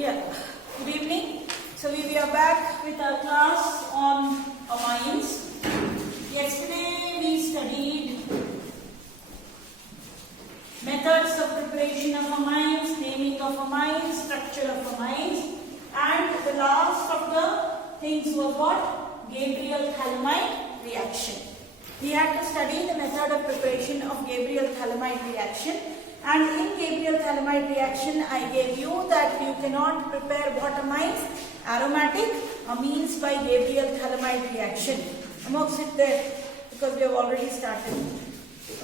Yeah, good evening. So we are back with our class on amines. Yesterday we studied methods of preparation of amines, naming of amines, structure of amines, and the last of the things was what? Gabriel-Thalamide reaction. We had to study the method of preparation of Gabriel-Thalamide reaction. And in Gabriel-Thalamide reaction, I gave you that you cannot prepare what amines? Aromatic amines by Gabriel-Thalamide reaction. Amok, sit there because we have already started.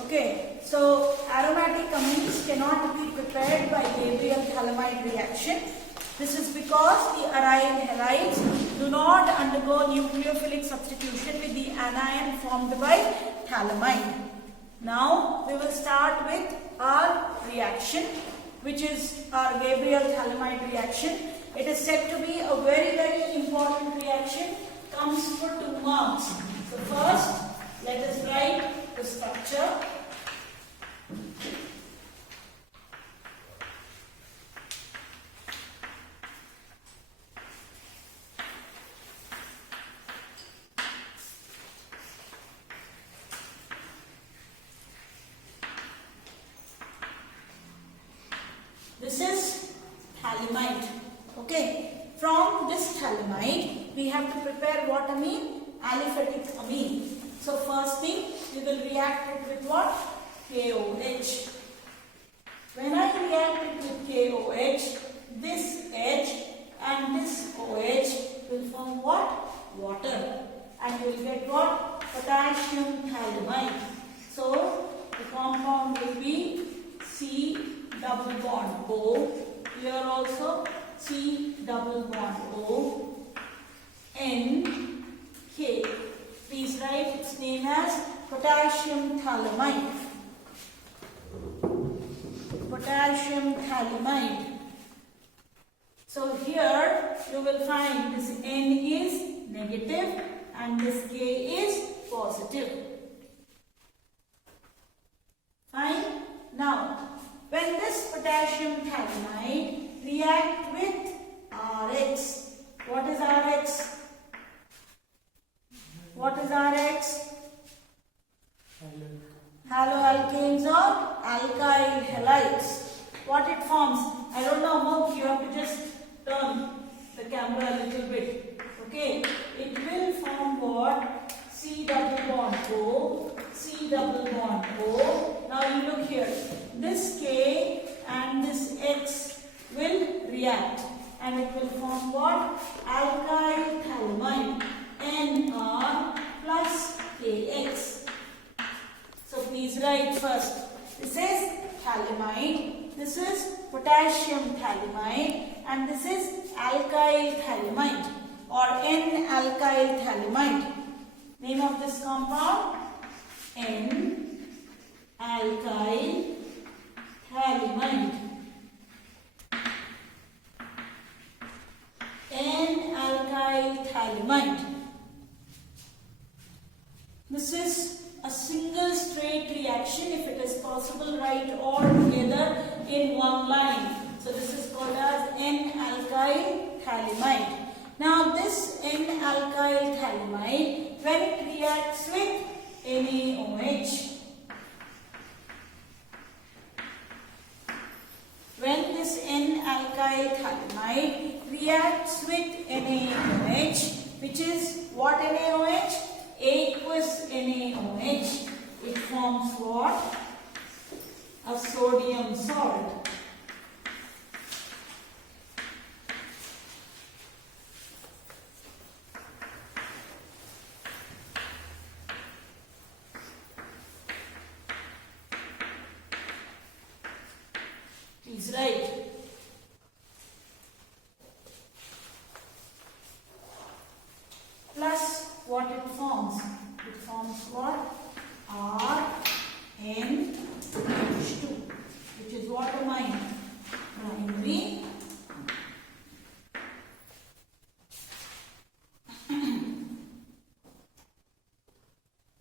Okay, so aromatic amines cannot be prepared by Gabriel-Thalamide reaction. This is because the aryl halides do not undergo nucleophilic substitution with the anion formed by thalamide. Now we will start with our reaction, which is our Gabriel-Thalamide reaction. It is said to be a very important reaction, comes for 2 marks. So first, let us write the structure. This is thalamide. Okay. From this thalamide, we have to prepare what amine? Aliphatic amine. So first thing, we will react it with what? KOH. When I react it with KOH, this H and this OH will form what? Water. And you will get what? Potassium thalamide. So the compound will be C double bond O. Here also C double bond O. N K. Please write its name as potassium thalamide. Potassium thalamide. So here you will find this N is negative and this K is positive. Fine. Now, when this potassium thalamide react with Rx, what is Rx? What is Rx? Haloalkanes or alkyl halides. What it forms? I don't know, Mok, you have to just turn the camera a little bit. Okay, it will form what? C double bond O, C double bond O. Now you look here. This K and this X will react and it will form what? Alkyl thalamide, Nr plus Kx. So please write first. This is thalamide, this is potassium thalamide, and this is alkyl thalamide or N-alkyl thalamide. Name of this compound? N-alkyl thalamide. N-alkyl thalamide. This is a single straight reaction. If it is possible, write all together in one line. So this is called as N-alkyl thalamide. Now this N-alkyl thalamide, when it reacts with NaOH, when this N-alkyl thalamide reacts with NaOH, which is what NaOH? Aqueous NaOH, it forms what? A sodium salt. Please write. Plus what it forms? It forms what? RNH2, which is what amine? Primary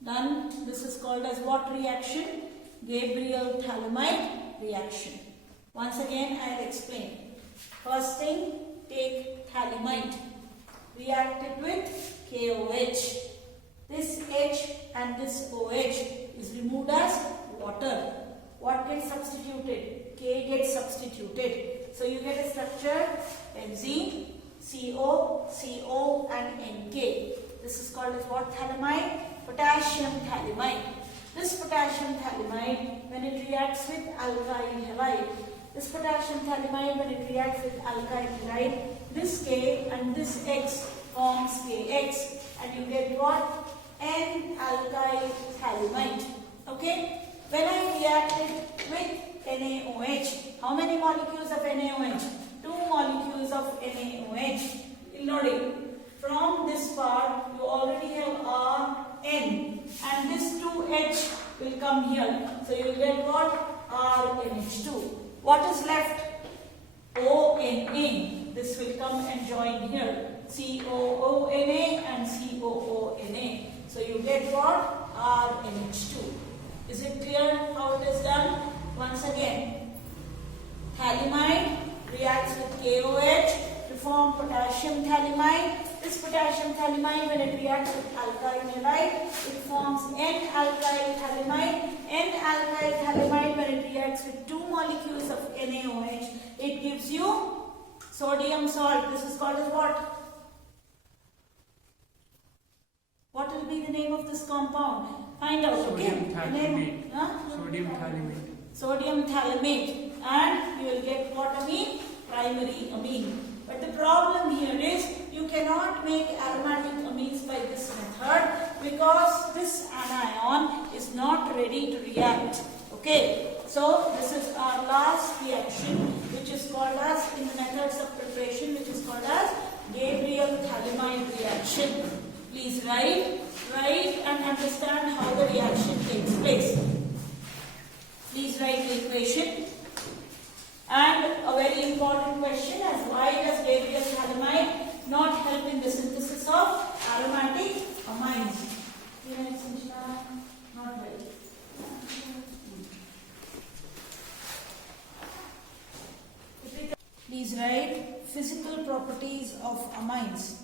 done. This is called as what reaction? Gabriel-Thalamide reaction. Once again, I will explain. First thing, take thalamite. React it with KOH. This H and this OH is removed as water. What gets substituted? K gets substituted. So you get a structure benzene, CO, CO and NK. This is called as what thalamide? Potassium thalamide. This potassium thalamide, when it reacts with alkyl halide, this potassium thalamide, when it reacts with alkyl halide, this K and this X forms KX, and you get what? N-alkyl thalamide. Okay? When I react it with NaOH, how many molecules of NaOH? 2 molecules of NaOH. Nodi. From this part, you already have Rn, and this 2H will come here. So you will get what? RNH2. What is left? ONA. This will come and join here. COONA and COONA. So you get what? RNH2. Is it clear how it is done? Once again, thalamide reacts with KOH to form potassium thalamide. This potassium thalamide, when it reacts with alkyl halide, it forms N-alkyl thalamide. N-alkyl thalamide, when it reacts with 2 molecules of NaOH, it gives you sodium salt. This is called as what? What will be the name of this compound? Find out, okay? Thalamate. Sodium thalamate. Sodium thalamate. And you will get what amine? Primary amine. But the problem here is you cannot make aromatic amines by this method because this anion is not ready to react. Okay? So this is our last reaction, which is called as, in the methods of preparation, which is called as Gabriel thalamide reaction. Please write and understand how the reaction takes place. Please write the equation. And a very important question as why does Gabriel thalamide not help in the synthesis of aromatic amines? 3 minutes, not ready. Please write physical properties of amines.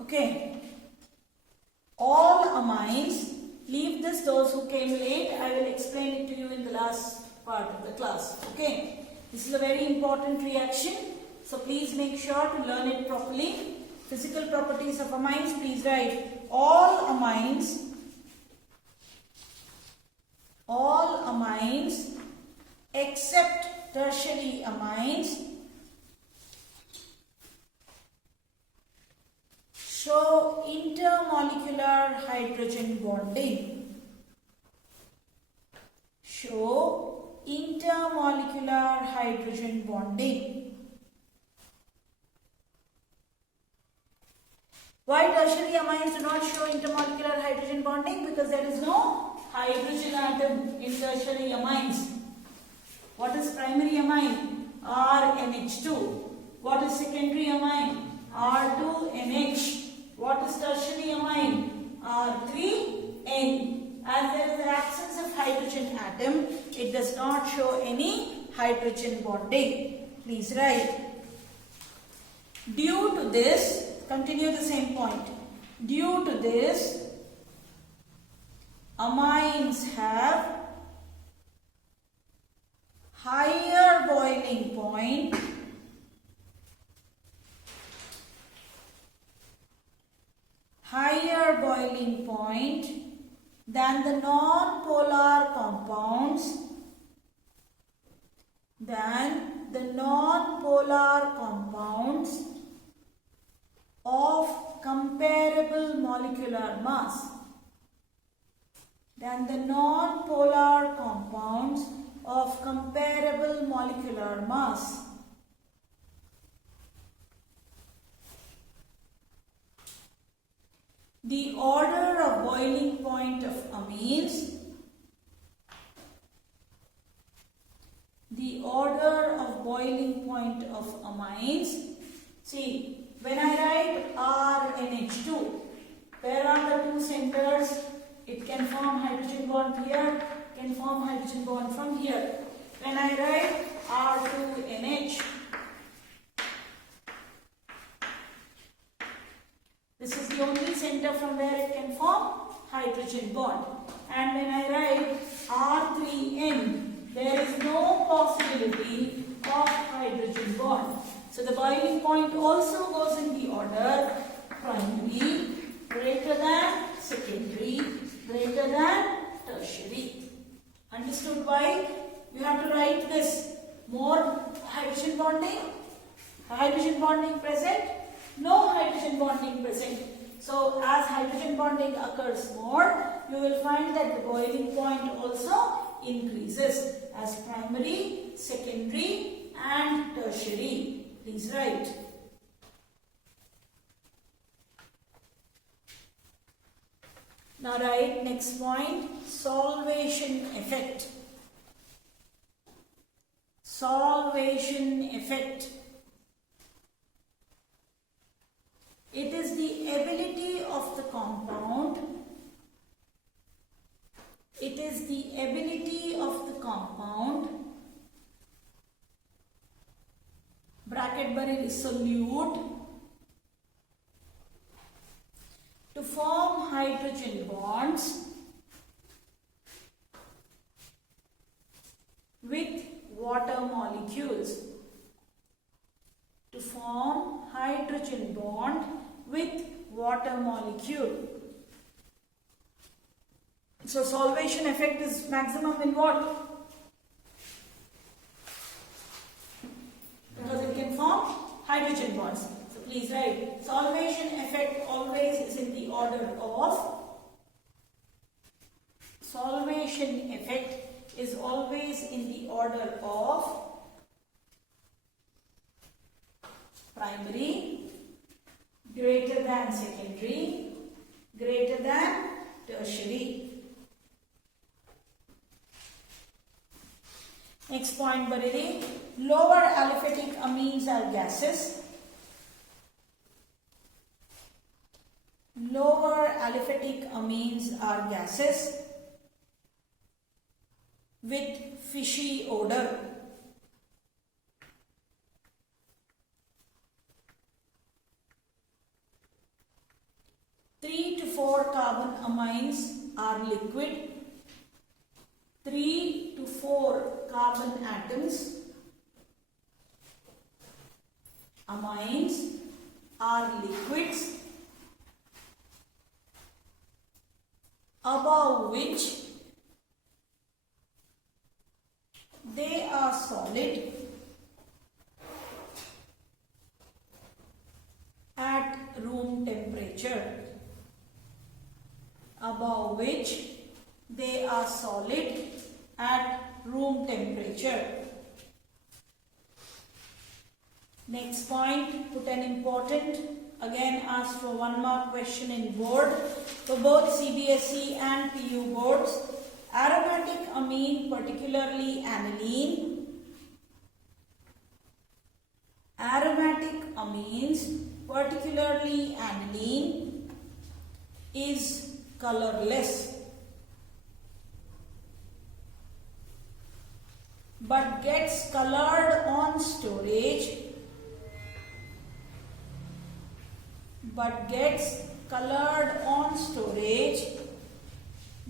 Okay. All amines, leave this, those who came late, I will explain it to you in the last part of the class. Okay. This is a very important reaction. So please make sure to learn it properly. Physical properties of amines, please write all amines except tertiary amines show intermolecular hydrogen bonding. Show intermolecular hydrogen bonding. Why tertiary amines do not show intermolecular hydrogen bonding? Because there is no hydrogen atom in tertiary amines. What is primary amine? RNH2. What is secondary amine? R2NH. What is tertiary amine? R3N. As there is an absence of hydrogen atom, it does not show any hydrogen bonding. Please write. Due to this, continue the same point. Due to this, amines have higher boiling point than the non-polar compounds of comparable molecular mass. The order of boiling point of amines. See, when I write RNH2, where are the two centers? It can form hydrogen bond here, can form hydrogen bond from here. when I write R2NH, this is the only center from where it can form hydrogen bond. And when I write R3N, there is no possibility of hydrogen bond. So the boiling point also goes in the order primary, greater than secondary, greater than tertiary. Understood why you have to write this? More hydrogen bonding present, no hydrogen bonding present. So as hydrogen bonding occurs more, you will find that the boiling point also increases as primary, secondary and tertiary. Please write. Now write next point, solvation effect. Solvation effect. It is the ability of the compound. It is the ability of the compound, bracket barili solute, to form hydrogen bonds with water molecules. To form hydrogen bond with water molecule. So solvation effect is maximum in what? Because it can form hydrogen bonds. So please write, solvation effect always is in the order of, solvation effect is always in the order of primary, greater than secondary, greater than tertiary. Next point, Barili. Lower aliphatic amines are gases. Lower aliphatic amines are gases with fishy odor. Three to 4 carbon amines are liquid. 3 to 4 carbon atoms, amines, are liquids, above which they are solid at room temperature. Above which they are solid at room temperature. Next point, put an important, again asked for 1 mark question in board for both CBSE and PU boards. Aromatic amine, particularly aniline. Aromatic amines, particularly aniline, is colorless but gets colored on storage,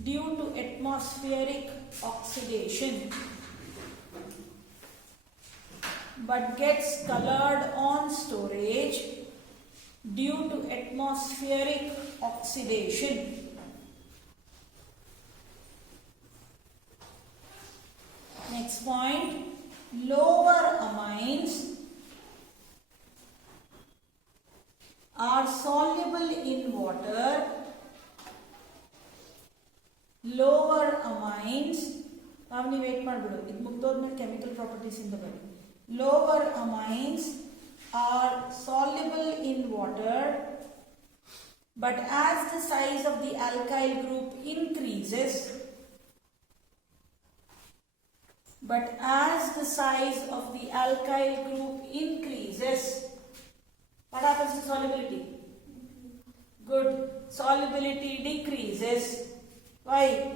due to atmospheric oxidation. But gets colored on storage due to atmospheric oxidation. Next point, lower amines are soluble in water. Lower amines, Pavni wait madbidu, idu mugdodme chemical properties in the body. Lower amines are soluble in water, but as the size of the alkyl group increases, what happens to solubility? Good. Solubility decreases. Why?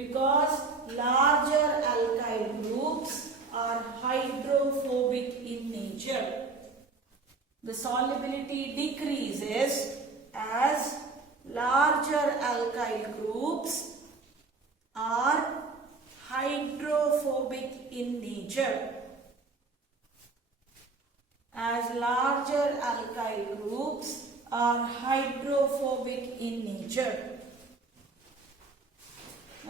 Because larger alkyl groups are hydrophobic in nature. The solubility decreases as larger alkyl groups are hydrophobic in nature. As larger alkyl groups are hydrophobic in nature.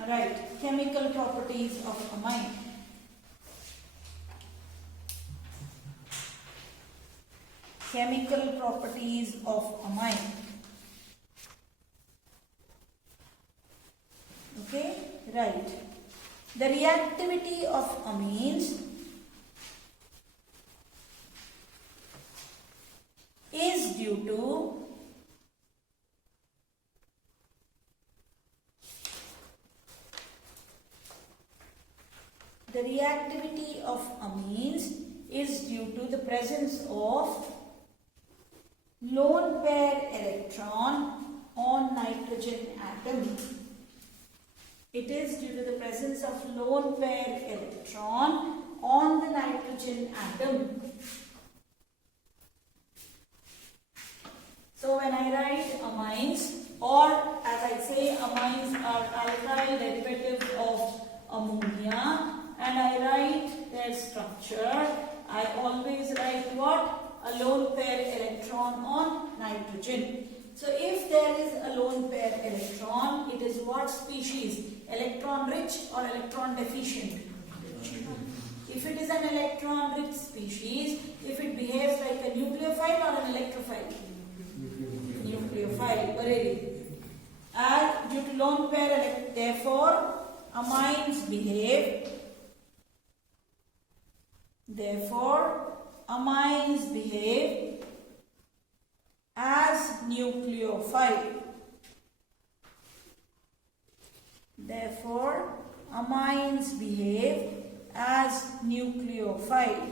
Alright, chemical properties of amine. Chemical properties of amine. Okay, right. The reactivity of amines is due to the presence of lone pair electron on nitrogen atom. It is due to the presence of lone pair electron on the nitrogen atom. So when I write amines, or as I say, amines are alkyl derivatives of ammonia, and I write their structure, I always write what? A lone pair electron on nitrogen. So if there is a lone pair electron, it is what species? Electron rich or electron deficient? If it is an electron rich species, if it behaves like a nucleophile or an electrophile? Nucleophile. Very good. And due to lone pair, therefore, amines behave. Therefore, amines behave as nucleophile. Therefore, amines behave as nucleophile.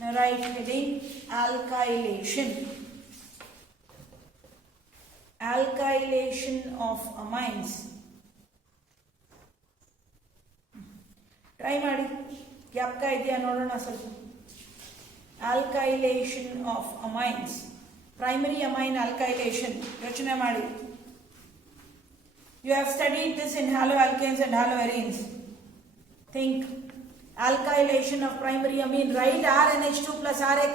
Now write heading alkylation. Alkylation of amines. Try ಮಾಡಿ ಜ್ಞಾಪಕ ಇದೆಯಾ ನೋಡೋಣ ಸ್ವಲ್ಪ. Alkylation of amines. Primary amine alkylation. ಯೋಚನೆ ಮಾಡಿ. You have studied this in haloalkanes and haloarenes. Think. Alkylation of primary amine. Write RNH2 plus RX.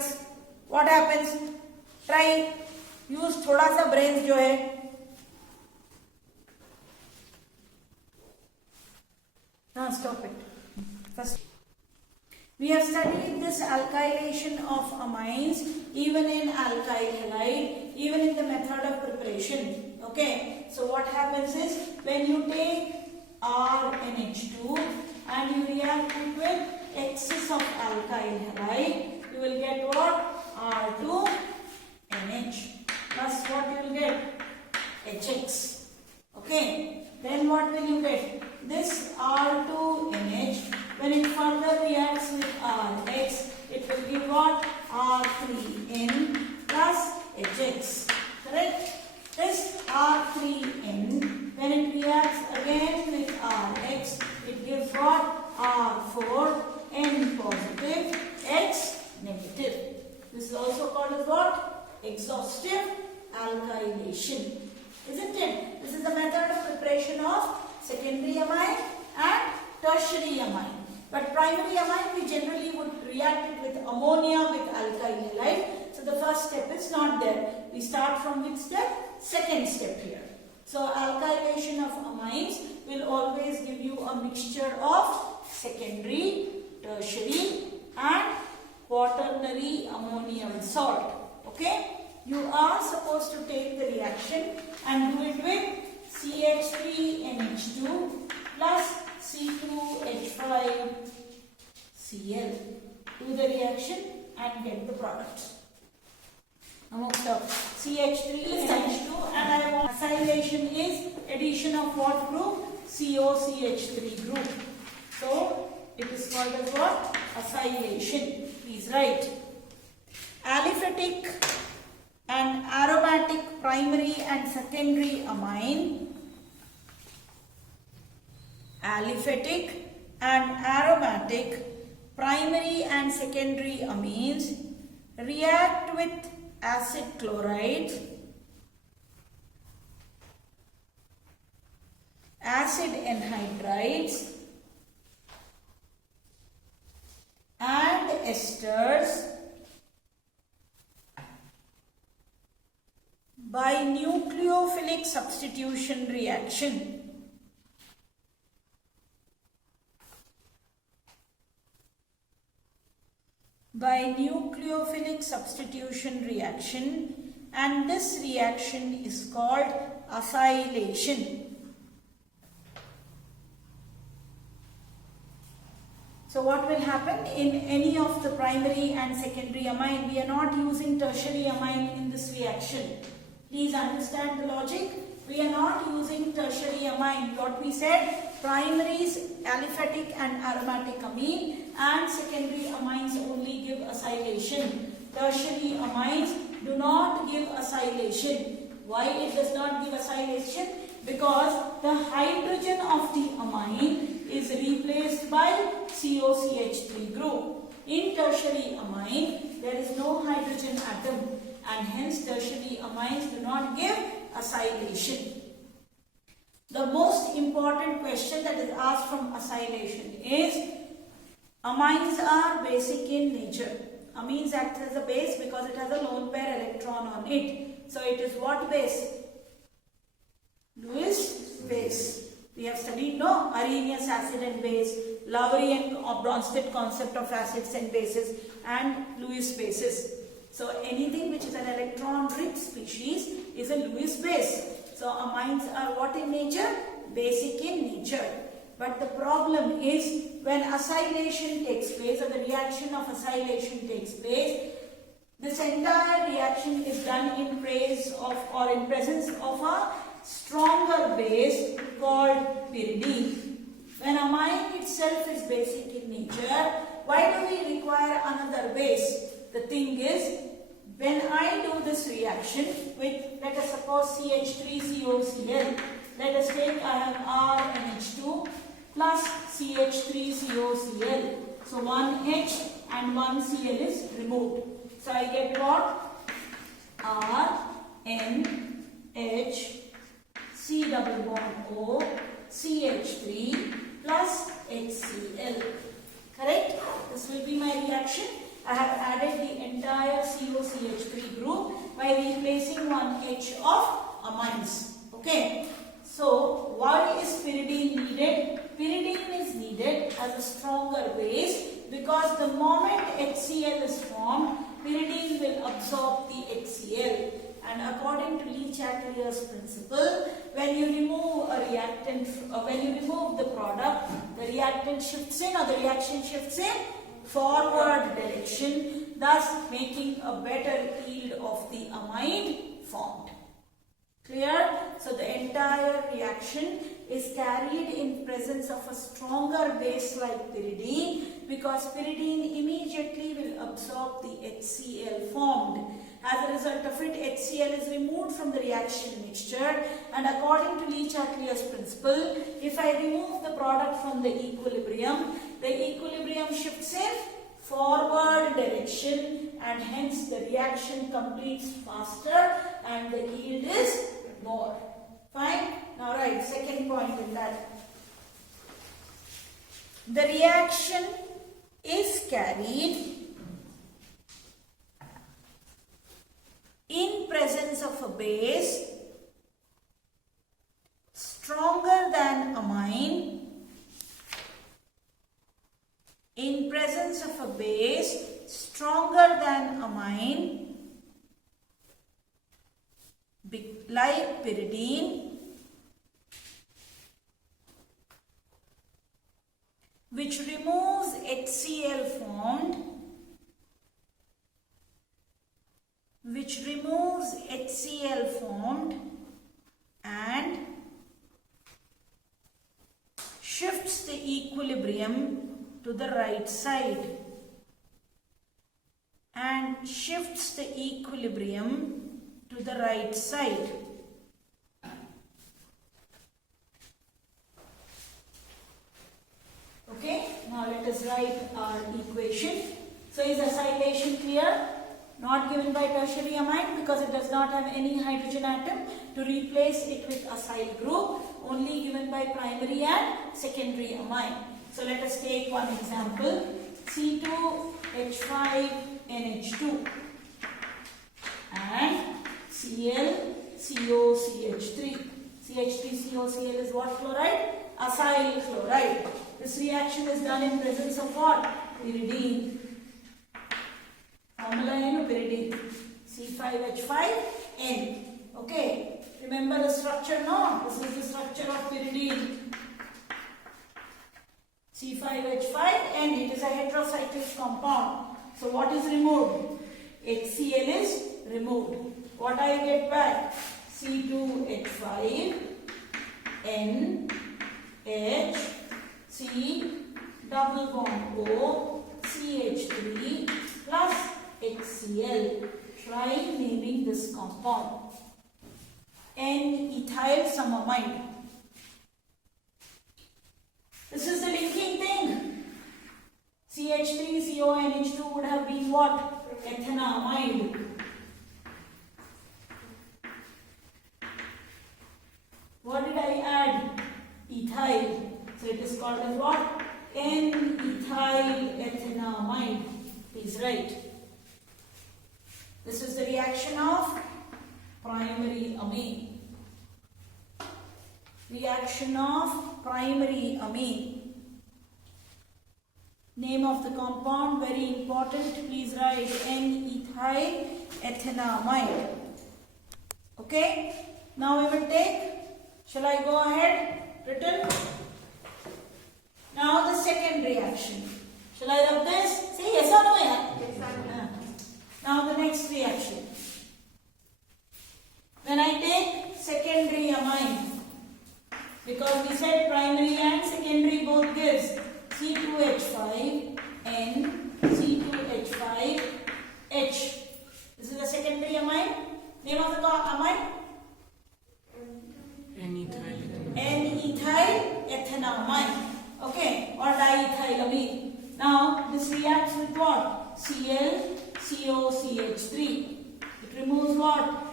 What happens? Try. Use थोड़ा सा brains जो है. Stop it. First. We have studied this alkylation of amines even in alkyl halide, even in the method of preparation. Okay. So what happens is when you take RNH2 and you react it with excess of alkyl halide, you will get what? R2NH. Plus what you will get? HX. Okay. Then what will you get? This R2NH, when it further reacts with RX, it will give what? R3N plus HX. Correct? This R3N, when it reacts again with RX, it gives what? R4N positive, X negative. This is also called as what? Exhaustive alkylation. Isn't it? This is the method of preparation of secondary amine and tertiary amine. But primary amine, we generally would react it with ammonia with alkyl halide. So the first step is not there. We start from which step? Second step here. So alkylation of amines will always give you a mixture of secondary, tertiary and quaternary ammonium salt. Okay? You are supposed to take the reaction and do it with CH3NH2 plus C2H5Cl. Do the reaction and get the product. Amongst CH3NH2 and I want acylation is addition of what group? COCH3 group. So it is called as what? Acylation. Please write. Aliphatic and aromatic primary and secondary amine. aliphatic and aromatic primary and secondary amines react with acid chlorides, acid anhydrides and esters by nucleophilic substitution reaction. By nucleophilic substitution reaction, and this reaction is called acylation. So what will happen in any of the primary and secondary amine? We are not using tertiary amine in this reaction. Please understand the logic. We are not using tertiary amine. What we said, primaries aliphatic and aromatic amine and secondary amines only give acylation. Tertiary amines do not give acylation. Why it does not give acylation? Because the hydrogen of the amine is replaced by COCH3 group. In tertiary amine, there is no hydrogen atom and hence tertiary amines do not give acylation. The most important question that is asked from acylation is, amines are basic in nature. Amines act as a base because it has a lone pair electron on it. So it is what base? Lewis base. We have studied Arrhenius acid and base, Lowry and Bronsted concept of acids and bases, and Lewis bases. So anything which is an electron-rich species is a Lewis base. So amines are what in nature? Basic in nature. But the problem is when acylation takes place or the reaction of acylation takes place, this entire reaction is done in presence of a stronger base called pyridine. When amine itself is basic in nature, why do we require another base? The thing is, when I do this reaction with, let us suppose CH3COCl, let us take I have RNH2 plus CH3COCl. So one H and one Cl is removed. So I get what? R, N, H, C double bond O, CH3 plus HCl. Correct? This will be my reaction. I have added the entire COCH3 group by replacing one H of amines. Okay. So what is pyridine needed? Pyridine is needed as a stronger base because the moment HCl is formed, pyridine will absorb the HCl. And according to Le-Chatelier's principle, when you remove a reactant, when you remove the product, the reactant shifts in or the reaction shifts in forward direction, thus making a better yield of the amide formed. Clear? So the entire reaction is carried in presence of a stronger base like pyridine because pyridine immediately will absorb the HCl formed. As a result of it, HCl is removed from the reaction mixture, and according to Le-Chatelier's principle, if I remove the product from the equilibrium shifts in forward direction and hence the reaction completes faster and the yield is more. Fine? Now write second point in that. The reaction is carried in presence of a base stronger than amine, in presence of a base stronger than amine like pyridine, which removes HCl formed, and shifts the equilibrium to the right side us write our equation. So is acylation clear? Not given by tertiary amine because it does not have any hydrogen atom to replace it with acyl group, only given by primary and secondary amine. So let us take one example, C2H5NH2 and ClCOCH3. CH3COCl is what chloride? Acyl chloride. This reaction is done in presence of what? Pyridine. Formula pyridine. C5H5N. Okay. Remember the structure, no? This is the structure of pyridine. C5H5N. It is a heterocyclic compound. So what is removed? HCl is removed. What I get back? C2H5N H C double bond O CH3 plus HCl. Try naming this compound. N-ethyl samamide. This is the linking thing. CH3CONH2 would have been what? Ethanamide. What did I add? Ethyl. So it is called as what? N-ethyl ethanamide. Please write. This is the reaction of primary amine. Reaction of primary amine. Name of the compound, very important. Please write N-ethyl ethanamide. Okay. Now we will take. Shall I go ahead? Written. Now the second reaction. Shall I rub this? Say yes or no? Yes. Now the next reaction. When I take secondary amine, because we said primary and secondary both gives C2H5N, C2H5H. This is the secondary amine. Name of the amine? N-ethyl ethanamide. Okay, or diethylamine. Now this reacts with what? ClCOCH3. It removes what?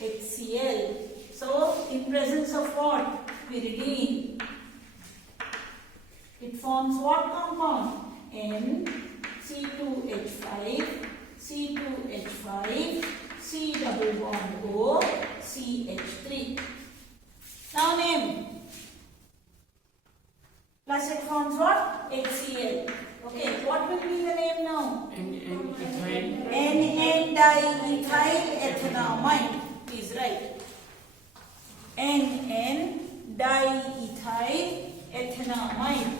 HCl. So in presence of what? Pyridine. It forms what compound? N-C2H5, C2H5, C double bond O, CH3. Now name. Plus it forms what? HCl. Okay, what will be the name now? N-diethyl ethanamide. Please write. N-diethyl ethanamide.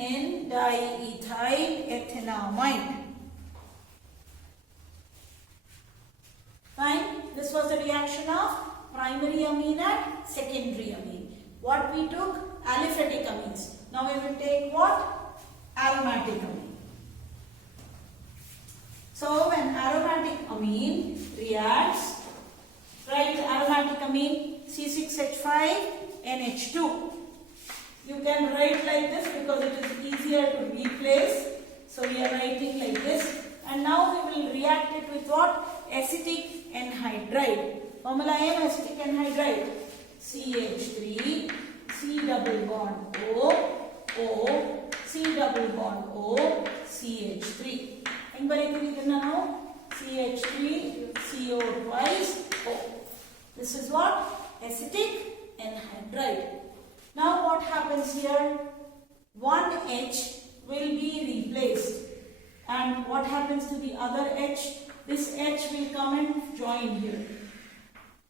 N-diethyl ethanamide. Fine. This was the reaction of primary amine and secondary amine. What we took? Aliphatic amines. Now we will take what? Aromatic amine. So when aromatic amine reacts, write aromatic amine C6H5NH2. You can write like this because it is easier to replace. So we are writing like this. And now we will react it with what? Acetic anhydride. Formula name acetic anhydride. CH3, C double bond O, O, C double bond O, CH3. Anybody know? CH3, CO twice, O. This is what? Acetic anhydride. Now what happens here? One H will be replaced. And what happens to the other H? This H will come and join here.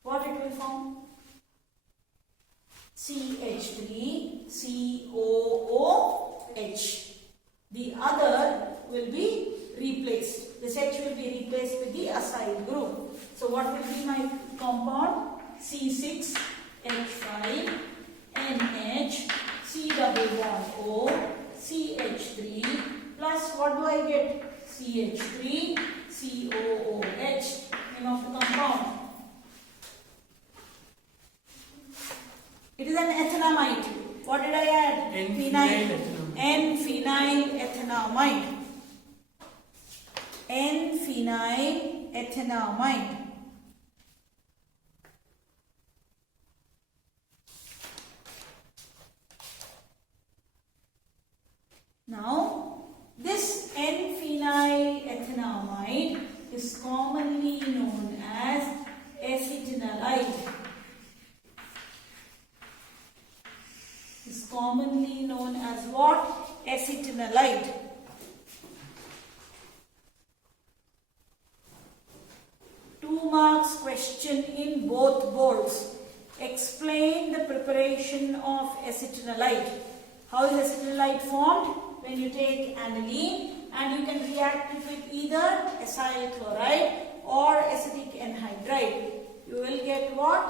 What it will form? CH3, COOH. The other will be replaced. This H will be replaced with the acyl group. So what will be my compound? C6H5NH, C double bond O, CH3 plus what do I get? CH3, COOH, name of the compound. It is an ethanamide. What did I add? N-phenylethanamide. N-phenylethanamide. N-phenylethanamide. Now, this N-phenylethanamide is commonly known as acetanilide. Is commonly known as what? Acetanilide. Two marks question in both boards. Explain the preparation of acetanilide. How is acetanilide formed? When you take aniline and you can react it with either acyl chloride or acetic anhydride. You will get what?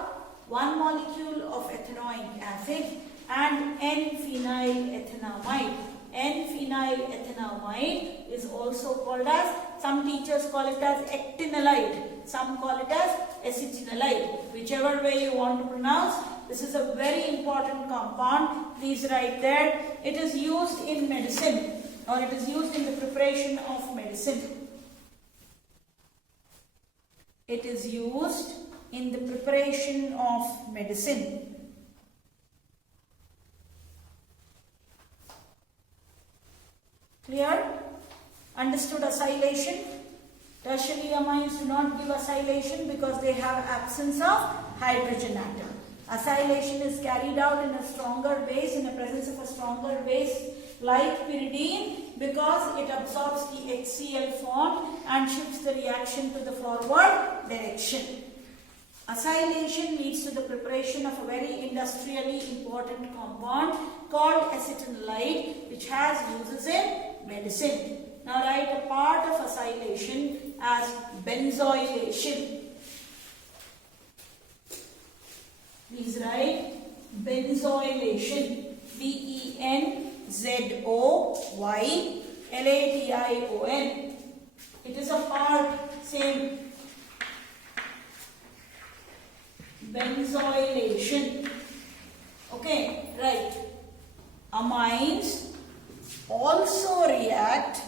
One molecule of ethanoic acid and N-phenylethanamide. N-phenylethanamide is also called as, some teachers call it as actinolide, some call it as acetanilide. Whichever way you want to pronounce, this is a very important compound. Please write there. It is used in medicine, or it is used in the preparation of medicine. It is used in the preparation of medicine. Clear? Understood acylation? Tertiary amines do not give acylation because they have absence of hydrogen atom. Acylation is carried out in a stronger base, in the presence of a stronger base like pyridine, because it absorbs the HCl formed and shifts the reaction to the forward direction. Acylation leads to the preparation of a very industrially important compound called acetanilide, which has uses in medicine. Now write a part of acylation as benzoylation. Please write benzoylation. BENZOYLATION. It is a part, same. Benzoylation. Okay, right. Amines also react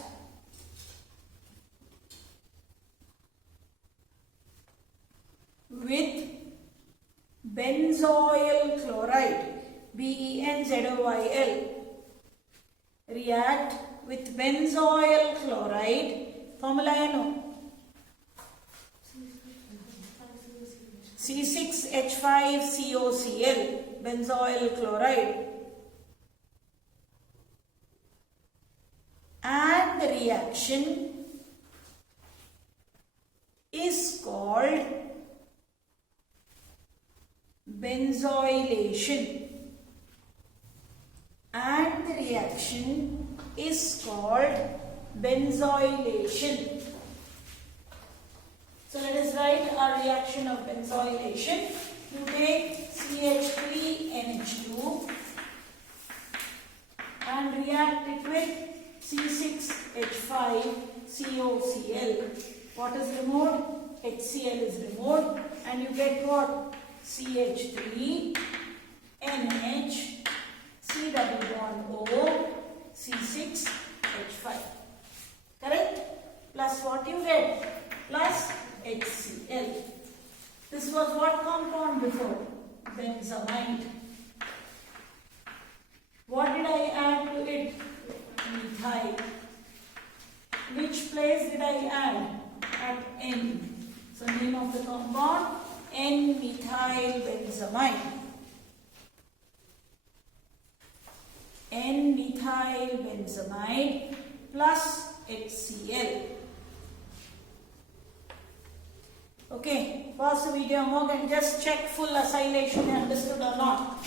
with benzoyl chloride, BENZOYL, react with benzoyl chloride, formula ಏನು? C6H5COCl, benzoyl chloride, and the reaction is called benzoylation, and the reaction is called benzoylation. So let us write our reaction of benzoylation. You take CH3NH2 and react it with C6H5COCl. What is removed? HCl is removed, and you get what? CH3NH, C double bond O, C6H5. Correct? Plus what you get? Plus HCl. This was what compound before? Benzamide. What did I add to it? Methyl. Which place did I add? At N. So name of the compound, N-methylbenzamide. N-methylbenzamide plus HCl. Okay, pause the video more and just check full acylation understood or not.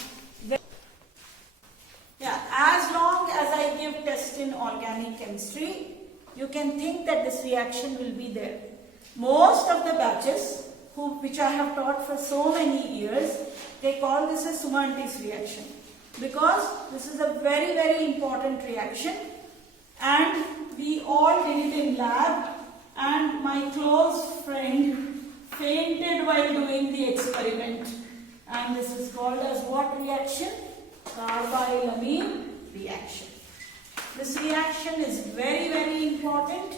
Yeah, as long as I give test in organic chemistry, you can think that this reaction will be there. Most of the batches which I have taught for so many years, they call this a Sumantis reaction, because this is a very, very important reaction and we all did it in lab, and my close friend fainted while doing the experiment. And this is called as what reaction? Carbylamine reaction. This reaction is very, very important,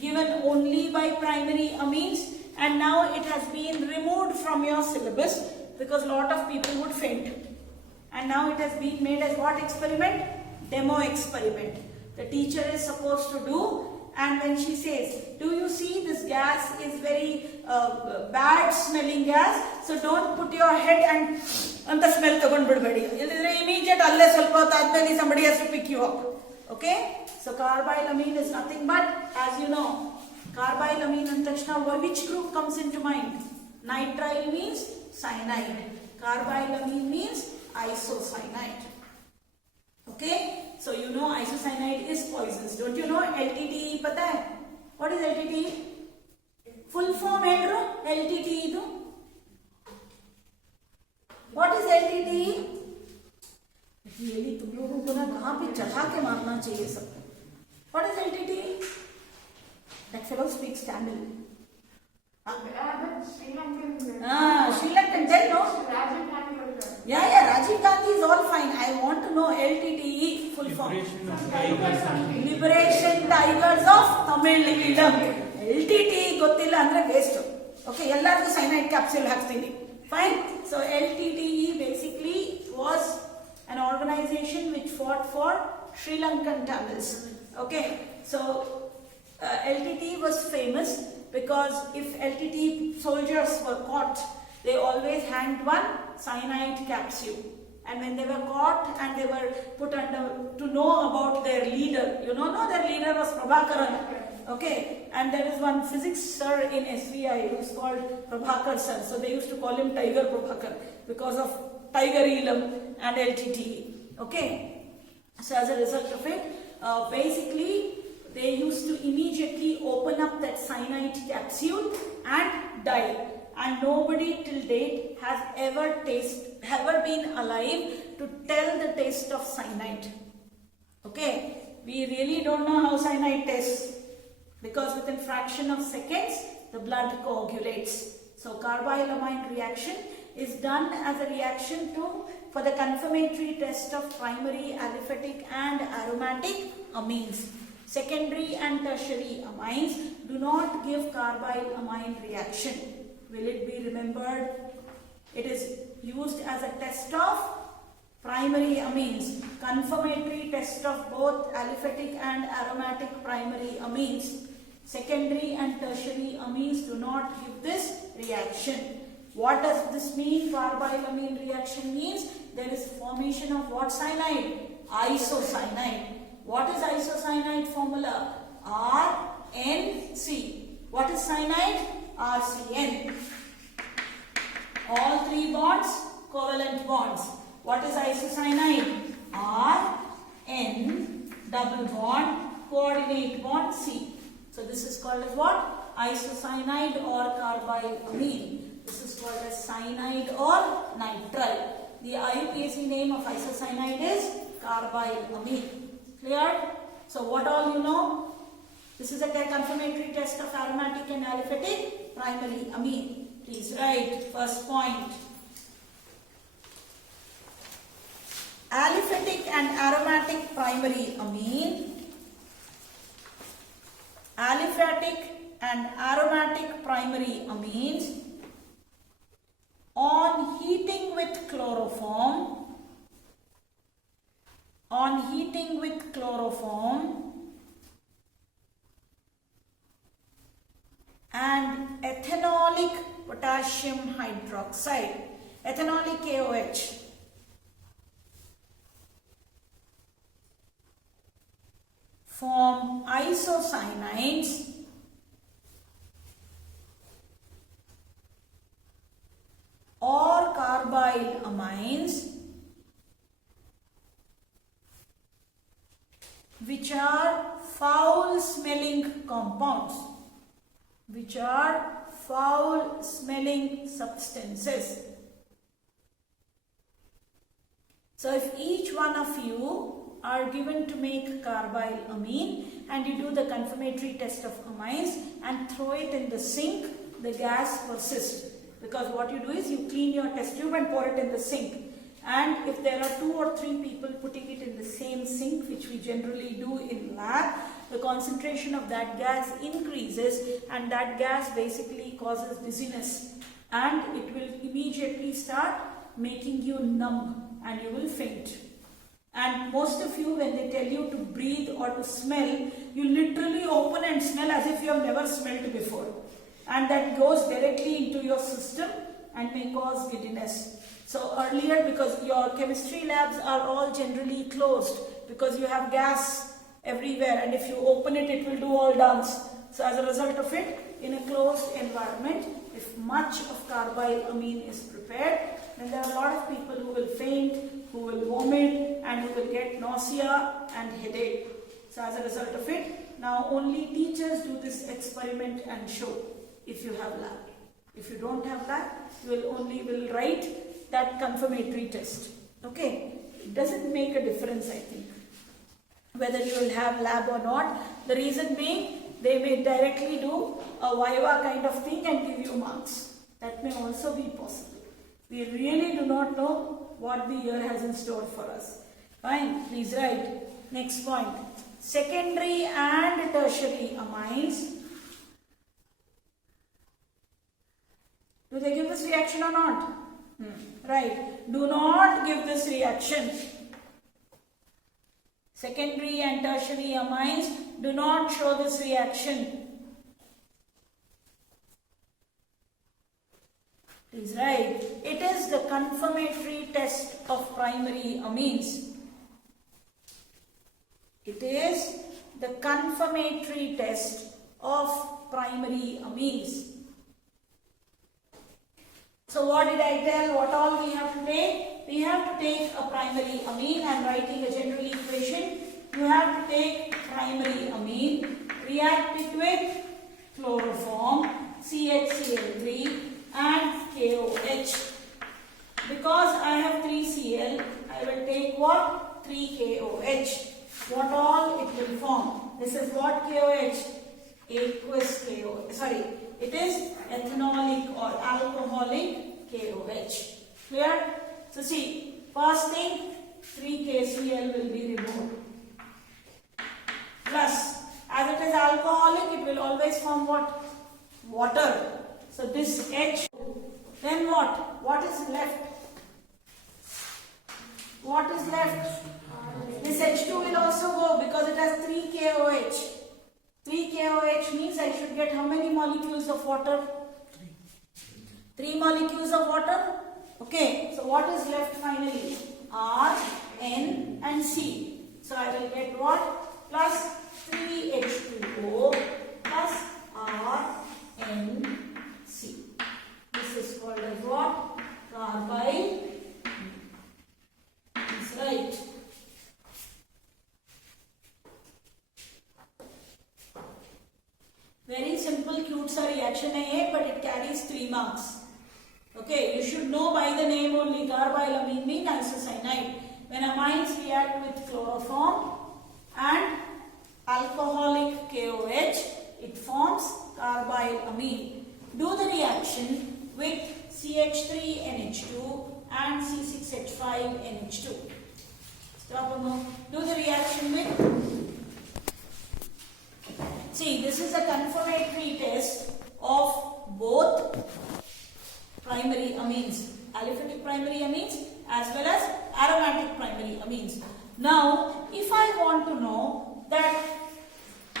given only by primary amines, and now it has been removed from your syllabus because a lot of people would faint. And now it has been made as what experiment? Demo experiment. The teacher is supposed to do, and when she says, do you see this gas is very bad smelling gas, so don't put your head and the smell tagon bidbedi. Immediate alle ಸ್ವಲ್ಪ ಹೊತ್ತಾದ್ಮೇಲೆ somebody has to pick you up. Okay? So carbylamine is nothing but, as you know, carbylamine and takshana, which group comes into mind? Nitrile means cyanide. Carbylamine means isocyanide. Okay? So you know isocyanide is poisonous. Don't you know LTTE pata hai? What is LTTE? Full form hello? LTTE idu. What is LTTE? Really तुम लोगों को ना कहाँ पे चढ़ा के मारना चाहिए सबको. What is LTTE? That fellow speaks Tamil. Sri Lankan, tell no? Yeah, Rajiv Gandhi is all fine. I want to know LTTE full form. Liberation Tigers of Tamil Nadu. LTTE ಗೊತ್ತಿಲ್ಲ ಅಂದ್ರೆ waste. Okay, ಎಲ್ಲರಿಗೂ cyanide capsule ಹಾಕ್ತೀನಿ. Fine. So LTTE basically was an organization which fought for Sri Lankan Tamils. Okay, so LTTE was famous because if LTTE soldiers were caught, they always hanged one cyanide capsule. And when they were caught and they were put under to know about their leader, you know, their leader was Prabhakaran. Okay, and there is one physics sir in SVI who is called Prabhakar sir. So they used to call him Tiger Prabhakar because of Tiger Elam and LTTE. Okay, so as a result of it, basically they used to immediately open up that cyanide capsule and die. And nobody till date has ever been alive to tell the taste of cyanide. Okay, we really don't know how cyanide tastes because within fraction of seconds the blood coagulates. So carbylamine reaction is done as a reaction for the confirmatory test of primary aliphatic and aromatic amines. Secondary and tertiary amines do not give carbylamine reaction. Will it be remembered? It is used as a test of primary amines, confirmatory test of both aliphatic and aromatic primary amines. Secondary and tertiary amines do not give this reaction. What does this mean? Carbylamine reaction means there is formation of what cyanide? Isocyanide. What is isocyanide formula? RNC. What is cyanide? RCN. All three bonds, covalent bonds. What is isocyanide? RN, double bond, coordinate bond C. So this is called as what? Isocyanide or carbylamine. This is called as cyanide or nitrile. The IUPAC name of isocyanide is carbylamine. Clear? So what all you know? This is a confirmatory test of aromatic and aliphatic primary amine. Please write first point. Aliphatic and aromatic primary amine. Aliphatic and aromatic primary amines on heating with chloroform. On heating with chloroform and ethanolic potassium hydroxide, ethanolic KOH, form isocyanides or carbylamines which are foul smelling compounds, which are foul smelling substances. So if each one of you are given to make carbyl amine, and you do the confirmatory test of amines and throw it in the sink, the gas persists. Because what you do is you clean your test tube and pour it in the sink. And if there are 2 or 3 people putting it in the same sink, which we generally do in lab, the concentration of that gas increases, and that gas basically causes dizziness, and it will immediately start making you numb and you will faint. And most of you, when they tell you to breathe or to smell, you literally open and smell as if you have never smelled before. And that goes directly into your system and may cause giddiness. So earlier, because your chemistry labs are all generally closed, because you have gas everywhere, and if you open it, it will do all dance. So as a result of it, in a closed environment, if much of carbyl amine is prepared, then there are a lot of people who will faint, who will vomit, and who will get nausea and headache. So as a result of it, now only teachers do this experiment and show if you have lab. If you don't have lab, you will write that confirmatory test. Okay, it doesn't make a difference, I think, whether you will have lab or not. The reason being, they may directly do a viva kind of thing and give you marks. That may also be possible. We really do not know what the year has in store for us. Fine, please write. Next point. Secondary and tertiary amines. Do they give this reaction or not? Right. Do not give this reaction. Secondary and tertiary amines do not show this reaction. Please write. It is the confirmatory test of primary amines. It is the confirmatory test of primary amines. So what did I tell? What all we have to take? We have to take a primary amine. I am writing a general equation. You have to take primary amine, react it with chloroform, CHCl3 and KOH. Because I have 3Cl, I will take what? 3KOH. What all it will form? This is what KOH? Aqueous KOH. Sorry, it is ethanolic or alcoholic KOH. Clear? So see, first thing, 3KCl will be removed. Plus, as it is alcoholic, it will always form what? Water. So this H, then what? What is left? What is left? This H2 will also go because it has 3KOH. 3KOH means I should get how many molecules of water? 3 molecules of water. Okay, so what is left finally? R, N and C. So I will get what? Plus 3H2O plus R, N, C. This is called as what? Carbyl. That's right. Very simple, cute sa reaction hai, but it carries 3 marks. Okay, you should know by the name only. Carbylamine means isocyanide. When amines react with chloroform and alcoholic KOH, it forms carbylamine. Do the reaction with CH3NH2 and C6H5NH2. Stop a moment. Do the reaction with. See, this is a confirmatory test of both primary amines, aliphatic primary amines as well as aromatic primary amines. Now, if I want to know that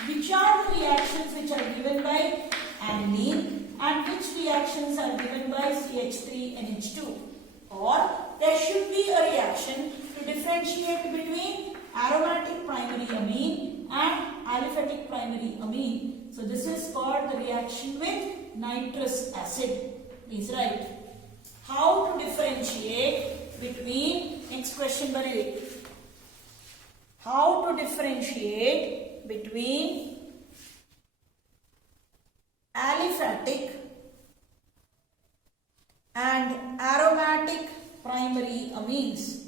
which are the reactions which are given by amine and which reactions are given by CH3NH2, or there should be a reaction to differentiate between aromatic primary amine and aliphatic primary amine. So this is called the reaction with nitrous acid. Please write. How to differentiate between, next question Barili. How to differentiate between aliphatic and aromatic primary amines.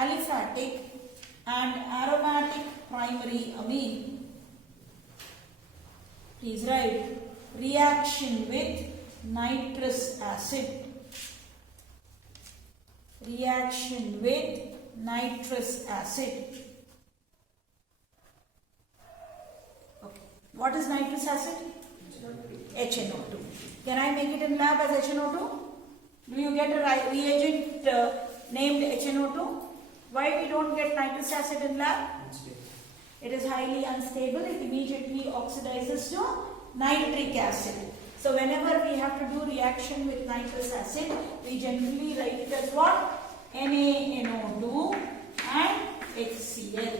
aliphatic and aromatic primary amine. Please write reaction with nitrous acid. Reaction with nitrous acid. Okay. What is nitrous acid? HNO2. Can I make it in lab as HNO2? Do you get a reagent named HNO2? Why we don't get nitrous acid in lab? It is highly unstable. It immediately oxidizes to nitric acid. So whenever we have to do reaction with nitrous acid, we generally write it as what? NaNO2 and HCl.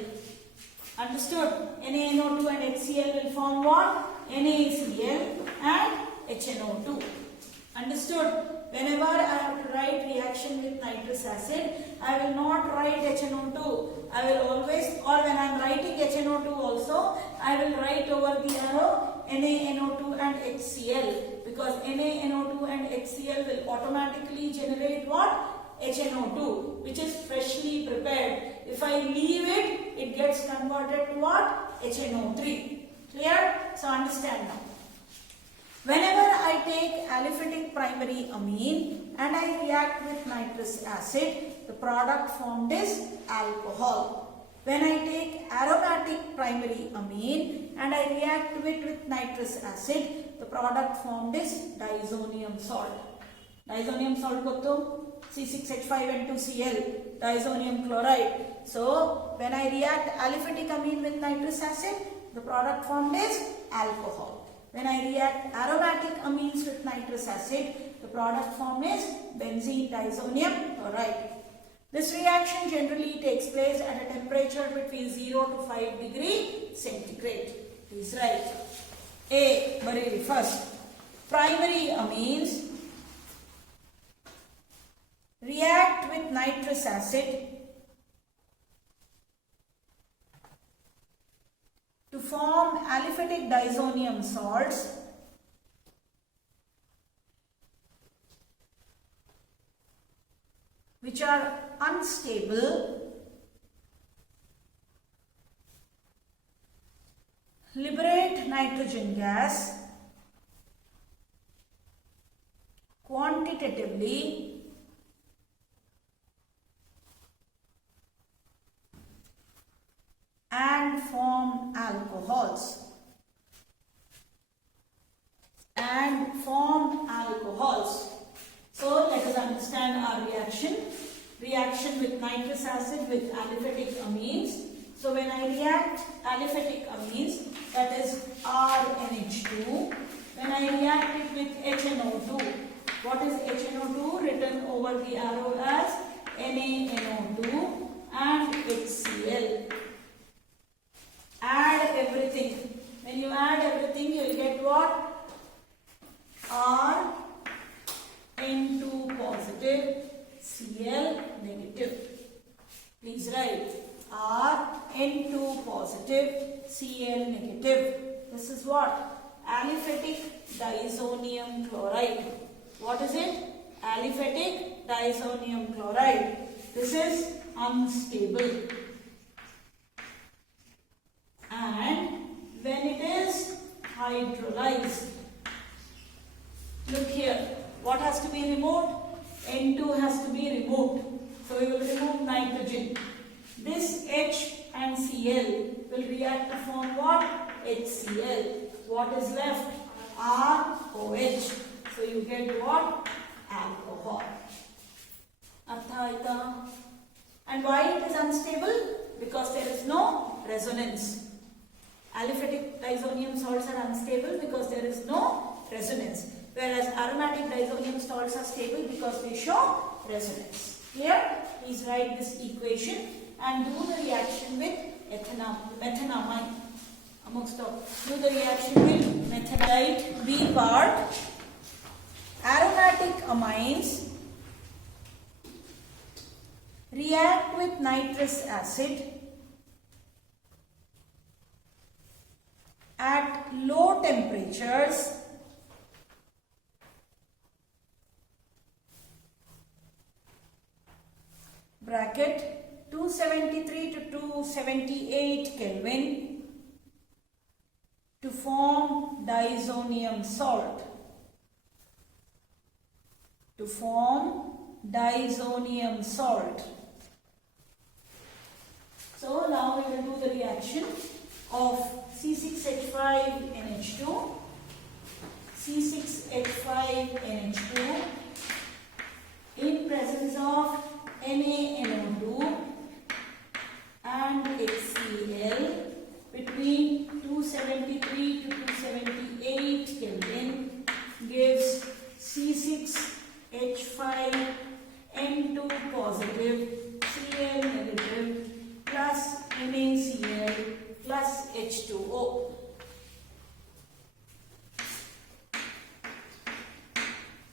Understood? NaNO2 and HCl will form what? NaCl and HNO2. Understood? Whenever I have to write reaction with nitrous acid, I will not write HNO2. I will always, or when I am writing HNO2 also, I will write over the arrow NaNO2 and HCl, because NaNO2 and HCl will automatically generate what? HNO2, which is freshly prepared. If I leave it, it gets converted to what? HNO3. Clear? So understand now. Whenever I take aliphatic primary amine and I react with nitrous acid, the product formed is alcohol. When I take aromatic primary amine and I react with nitrous acid, the product formed is diazonium salt. Diazonium salt gottu? C6H5N2Cl, diazonium chloride. So, when I react aliphatic amine with nitrous acid, the product formed is alcohol. When I react aromatic amines with nitrous acid, the product formed is benzene diazonium chloride. This reaction generally takes place at a temperature between 0 to 5 degrees centigrade. Please write. A. Bareli first. Primary amines react with nitrous acid to form aliphatic diazonium salts which are unstable, liberate nitrogen gas quantitatively and form alcohols. So let us understand our reaction. Reaction with nitrous acid with aliphatic amines. So when I react aliphatic amines, that is RNH2. When I react it with HNO2, what is HNO2? Written over the arrow as NaNO2 and HCl. Add everything. When you add everything, you will get what? Rn2 positive, Cl negative. Please write Rn2 positive, Cl negative. This is what? Aliphatic diazonium chloride. What is it? Aliphatic diazonium chloride. This is unstable. And when it is hydrolyzed, look here, what has to be removed? N2 has to be removed. So we will remove nitrogen. This H and Cl will react to form what? HCl. What is left? ROH. So you get what? Alcohol. Artha aita? And why it is unstable? Because there is no resonance. Aliphatic diazonium salts are unstable because there is no resonance, whereas aromatic diazonium salts are stable because they show resonance. Clear? Please write this equation and do the reaction with methanamine. Do the reaction with methanite. B part. Aromatic amines react with nitrous acid at low temperatures bracket 273 to 278 Kelvin to form diazonium salt. To form diazonium salt. So now we will do the reaction of C6H5NH2, C6H5NH2 in presence of NaNO2 and HCl between 273 to 278 Kelvin gives C6H5N2 positive, Cl negative plus NaCl plus H2O.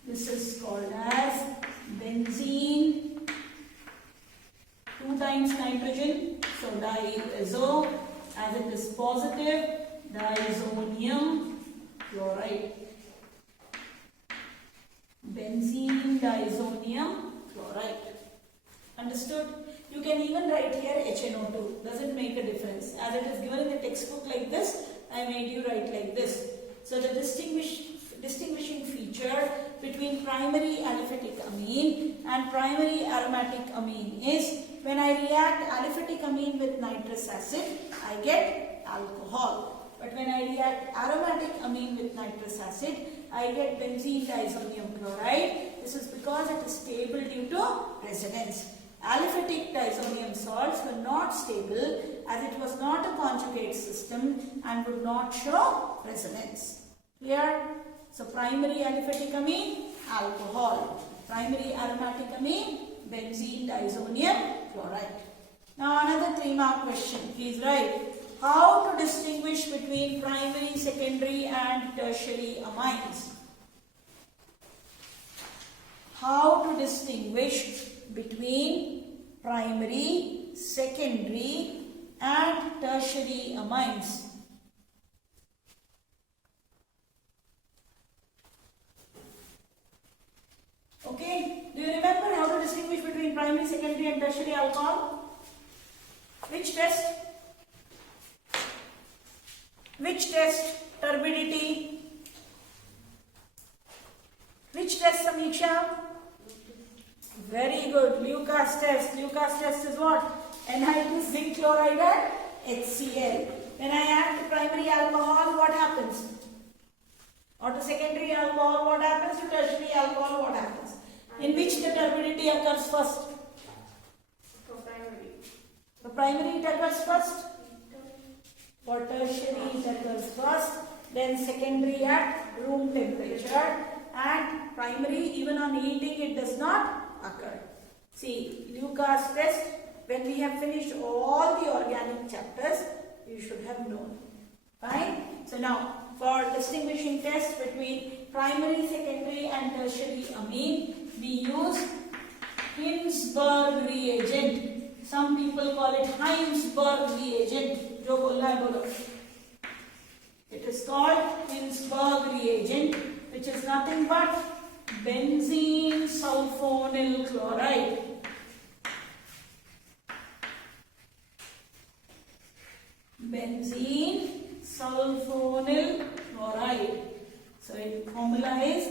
This is called as benzene, 2 times nitrogen, so diazo, as it is positive, diazonium chloride. Benzene diazonium chloride. Understood? You can even write here HNO2. Doesn't make a difference. As it is given in the textbook like this, I made you write like this. So the distinguishing feature between primary aliphatic amine and primary aromatic amine is when I react aliphatic amine with nitrous acid, I get alcohol. But when I react aromatic amine with nitrous acid, I get benzene diazonium chloride. This is because it is stable due to resonance. Aliphatic diazonium salts were not stable as it was not a conjugate system and would not show resonance. Clear? So primary aliphatic amine, alcohol. Primary aromatic amine, benzene diazonium chloride. Now another 3-mark question. Please write. How to distinguish between primary, secondary and tertiary amines? How to distinguish between primary, secondary and tertiary amines? Okay, do you remember how to distinguish between primary, secondary and tertiary alcohol? Which test? Which test? Turbidity. Which test, Samiksha? Very good. Lucas test. Lucas test is what? Ni2 zinc chloride and HCl. When I add to primary alcohol, what happens? Or to secondary alcohol, what happens? To tertiary alcohol, what happens? In which the turbidity occurs first? For primary. For primary it occurs first. For tertiary it occurs first. Then secondary at room temperature. And primary, even on heating, it does not occur. See, Lucas test, when we have finished all the organic chapters, you should have known. Fine? So now, for distinguishing test between primary, secondary and tertiary amine, we use Hinsberg reagent. Some people call it Hinsberg reagent. Jo bolna hai bolo. It is called Hinsberg reagent, which is nothing but benzene sulfonyl chloride. Benzene sulfonyl chloride. So its formula is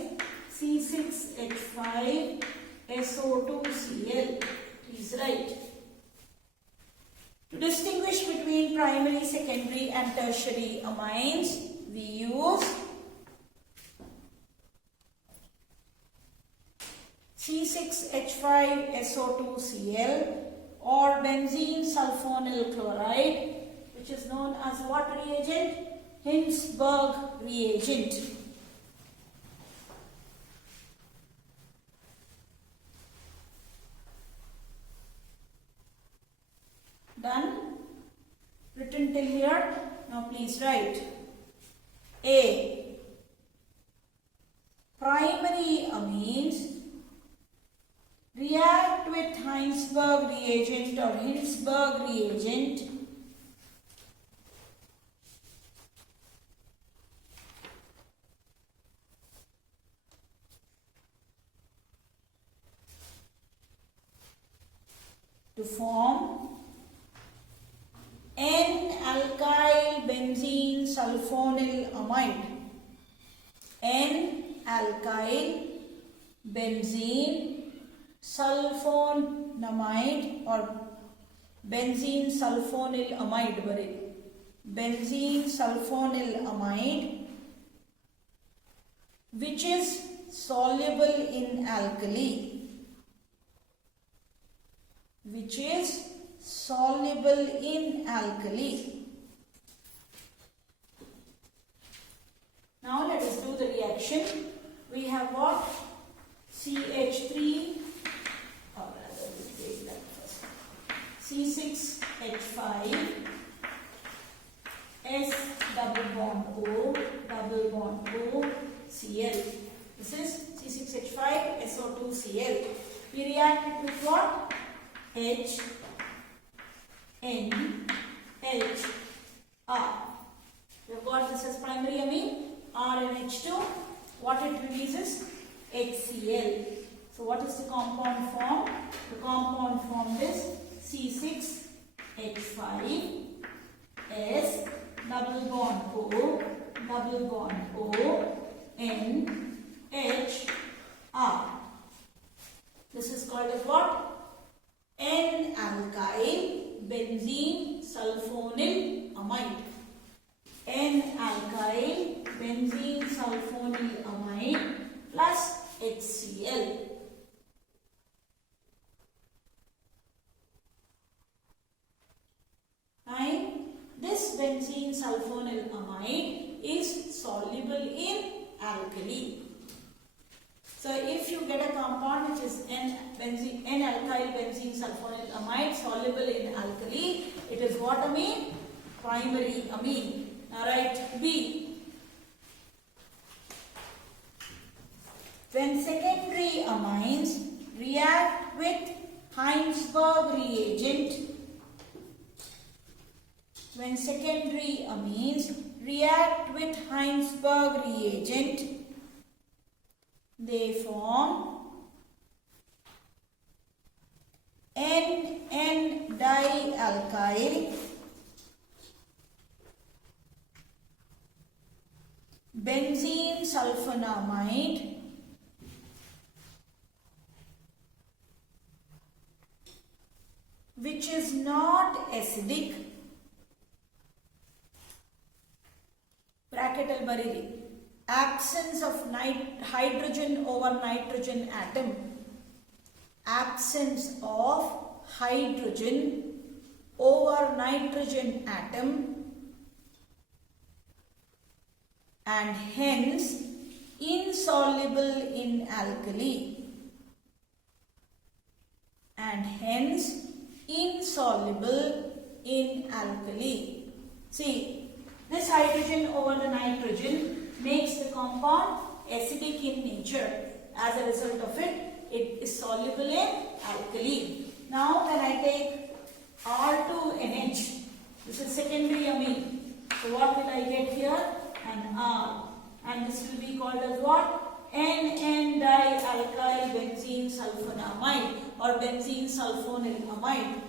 C6H5SO2Cl. Please write. To distinguish between primary, secondary and tertiary amines, we use C6H5SO2Cl or benzene sulfonyl chloride, which is known as what reagent? Hinsberg reagent. Done? Written till here? Now please write. A. Primary amines react with Hinsberg reagent or Hinsberg reagent to form N-alkyl benzene sulfonyl amide. N-alkyl benzene sulfonamide or benzene sulfonyl amide bari. Benzene sulfonyl amide, which is soluble in alkali. Which is soluble in alkali. Now let us do the reaction. We have what? CH3, or rather we take that first. C6H5, S double bond O, Cl. This is C6H5, SO2, Cl. We react it with what? H, N, H, R. We have got this as primary amine, R and H2. What it releases? HCl. So what is the compound form? The compound form is C6H5, S, double bond O, N, H, R. This is called as what? N-alkyl benzene sulfonyl amide. N-alkyl benzene sulfonyl amide plus HCl. And this benzene sulfonyl amide is soluble in alkali. So if you get a compound which is N-alkyl benzene sulfonyl amide soluble in alkali, it is what amine? Primary amine. Now write B. When secondary amines react with Heinsberg reagent, when secondary amines react with Heinsberg reagent, they form N-dialkyl benzene sulfonamide which is not acidic. Bracketal bariri. Absence of hydrogen over nitrogen atom. Absence of hydrogen over nitrogen atom and hence insoluble in alkali. And hence insoluble in alkali. See, this hydrogen over the nitrogen makes the compound acidic in nature. As a result of it, it is soluble in alkali. Now when I take R2NH, this is secondary amine. So what will I get here? An R. And this will be called as what? N-dialkyl benzene sulfonamide or benzene sulfonyl amide.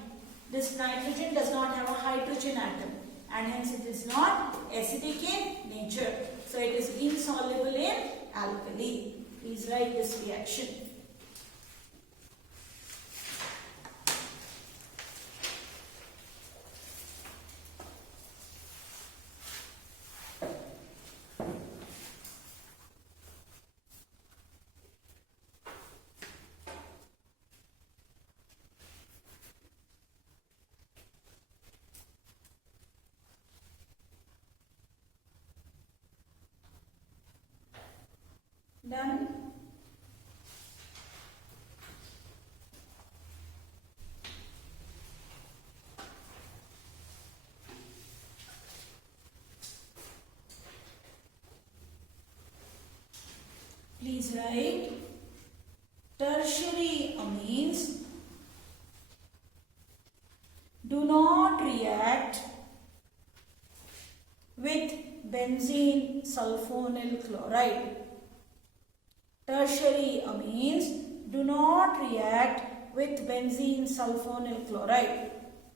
This nitrogen does not have a hydrogen atom and hence it is not acidic in nature. So it is insoluble in alkali. Please write this reaction. Done. Please write tertiary amines do not react with benzene sulfonyl chloride. Tertiary amines do not react with benzene sulfonyl chloride.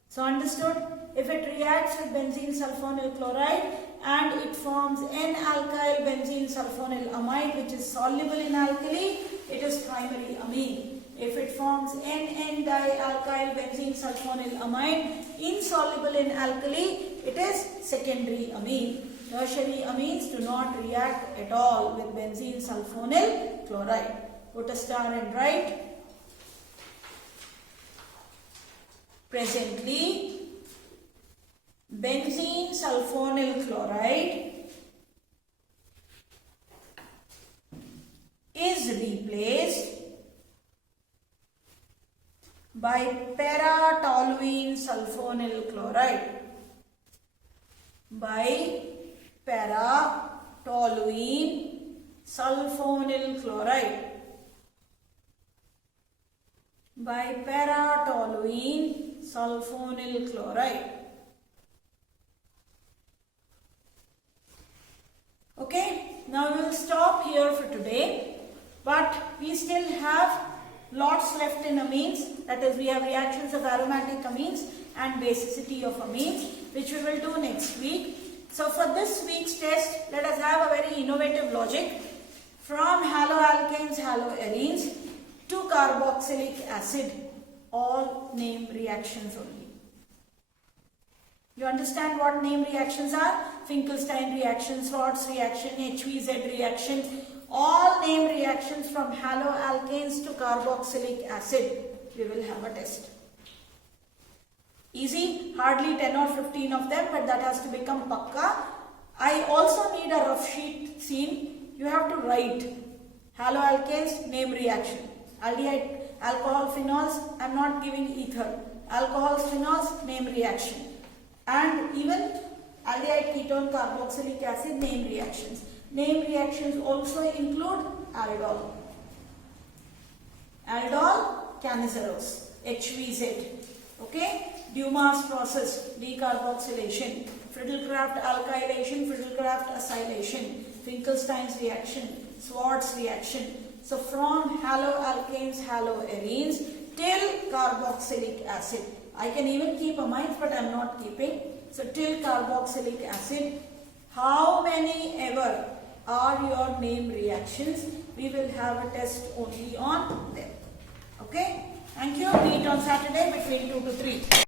So understood? If it reacts with benzene sulfonyl chloride and it forms N-alkyl benzene sulfonyl amide, which is soluble in alkali, it is primary amine. If it forms N-dialkyl benzene sulfonyl amide, insoluble in alkali, it is secondary amine. Tertiary amines do not react at all with benzene sulfonyl chloride. Put a star and write. Presently, benzene sulfonyl chloride is replaced by para-toluene sulfonyl chloride. By para-toluene sulfonyl chloride. By para-toluene sulfonyl chloride. Okay, now we will stop here for today, but we still have lots left in amines. That is, we have reactions of aromatic amines and basicity of amines, which we will do next week. So for this week's test, let us have a very innovative logic. From haloalkanes, haloarenes to carboxylic acid, all name reactions only. You understand what name reactions are? Finkelstein reaction, Schwarz reaction, HVZ reaction, all name reactions from haloalkanes to carboxylic acid. We will have a test. Easy, hardly 10 or 15 of them, but that has to become pakka. I also need a rough sheet scene. You have to write haloalkanes, name reaction. Aldehyde, alcohol phenols, I am not giving ether. Alcohol phenols, name reaction. And even aldehyde ketone carboxylic acid, name reactions. Name reactions also include aldol. Aldol canisterose, HVZ. Okay? Dumas process, decarboxylation. Friedel-Crafts alkylation, Friedel-Crafts acylation. Finkelstein's reaction, Schwarz reaction. So from haloalkanes, haloarenes till carboxylic acid. I can even keep amines, but I am not keeping. So till carboxylic acid, how many ever are your name reactions? We will have a test only on them. Okay? Thank you. Meet on Saturday between 2 to 3.